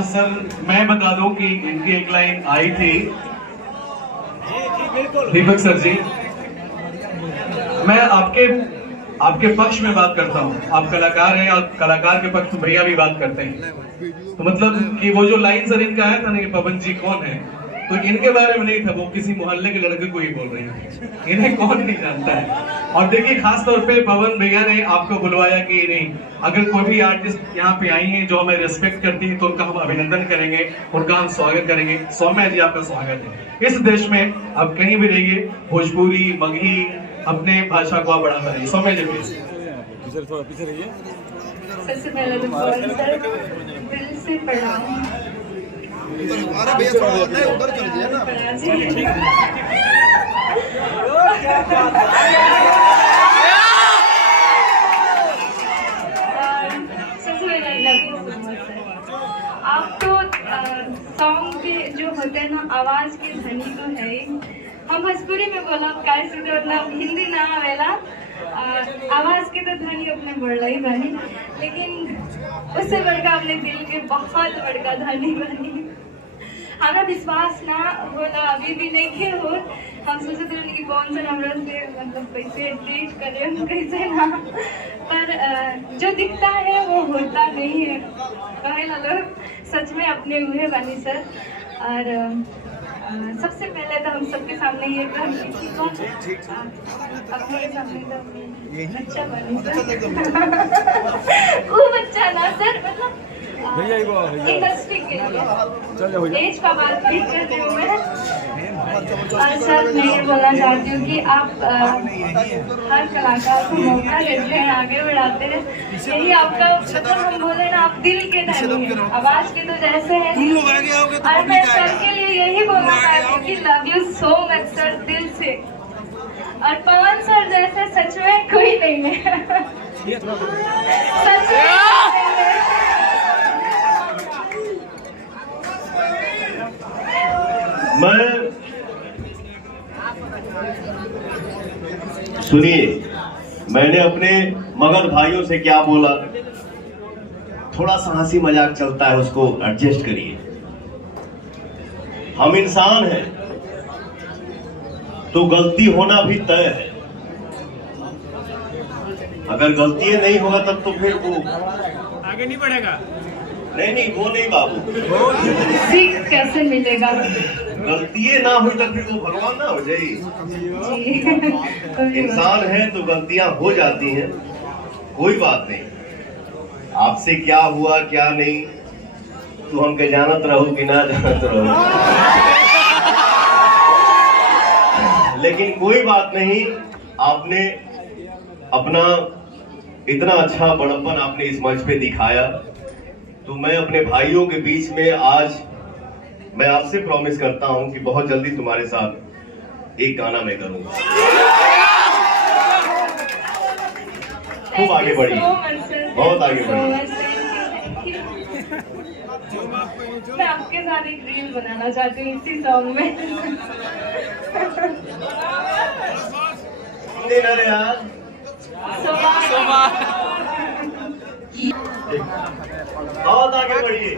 और सर मैं बता दूं कि इनकी एक लाइन आई थी, दीपक सर जी, मैं आपके पक्ष में बात करता हूँ। आप कलाकार हैं और कलाकार के पक्ष में भैया भी बात करते हैं। तो मतलब कि वो जो लाइन सर इनका आया था ना कि पवन जी कौन है, तो इनके बारे में नहीं था, वो किसी मोहल्ले के लड़के को ही बोल रही है। इन्हें कौन नहीं जानता है। और देखिए खास तौर पे पवन भैया ने आपको बुलवाया कि नहीं, अगर कोई भी आर्टिस्ट यहाँ पे आई है जो हमें रिस्पेक्ट करती है तो उनका हम अभिनंदन करेंगे, उनका हम स्वागत करेंगे। सौम्या जी आपका स्वागत है। इस देश में आप कहीं भी रहिए, भोजपुरी मगही अपने भाषा को आप बढ़ावा रहिए। सौम्या जी प्लीज। थोड़ा पीछे रहिए। सबसे पहले तो दिल से प्रणाम। अरे भैया थोड़ा उधर चल दिया ना। सबसे पहले आप तो सॉन्ग के जो होते हैं ना, आवाज के धनी तो है ही। हम भोजपुरी में बोला कैसे तो ना हिंदी ना आवेला, आवाज के तो धनी अपने बढ़ ही बनी, लेकिन उससे बड़का अपने दिल के बहुत बड़का धनी बनी। हमारा विश्वास ना होला, अभी भी नहीं खे हो। हम सोचते रहे कि कौन सा हमरा से मतलब कैसे ट्रीट करें कैसे ना, पर जो दिखता है वो होता नहीं है। कहे ना लोग सच में अपने हुए बनी सर। और सबसे पहले तो हम सबके सामने ये अपने सामने तो अच्छा बनी सर। वो बच्चा ना सर, मतलब इंडस्ट्री के एज का बात नहीं करते हुए। और सर मैं ये बोलना चाहती हूँ कि आप हर कलाकार को मौका देते हैं, आगे बढ़ाते हैं। यही आपका मतलब हम बोले ना, आप दिल के धनी हैं, आवाज के तो जैसे हैं। और मैं सर के लिए यही बोलना चाहती हूँ कि love you so much sir, दिल से। और पवन सर जैसे सच में कोई नहीं है। सच में मैं सुनिए, मैंने अपने मगध भाइयों से क्या बोला, थोड़ा सा हंसी मजाक चलता है, उसको एडजस्ट करिए। हम इंसान हैं तो गलती होना भी तय है। अगर गलती नहीं होगा तब तो फिर वो आगे नहीं बढ़ेगा। नहीं वो नहीं बाबू, सीख कैसे मिलेगा। गलती ना हुई तब फिर वो भगवान ना हो जाए। इंसान है तो गलतियां हो जाती हैं, कोई बात नहीं। आपसे क्या हुआ क्या नहीं तो हमके जानत रहो कि ना जानत रहो, लेकिन कोई बात नहीं। आपने अपना इतना अच्छा बड़प्पन आपने इस मंच पे दिखाया, तो मैं अपने भाइयों के बीच में आज मैं आपसे प्रॉमिस करता हूं कि बहुत जल्दी तुम्हारे साथ एक गाना मैं करूंगा। खूब आगे बढ़िए, बहुत आगे बढ़िए। मैं आपके साथ एक रील बनाना चाहती हूँ इसी सॉन्ग में। अरे यार बहुत आगे बढ़िए।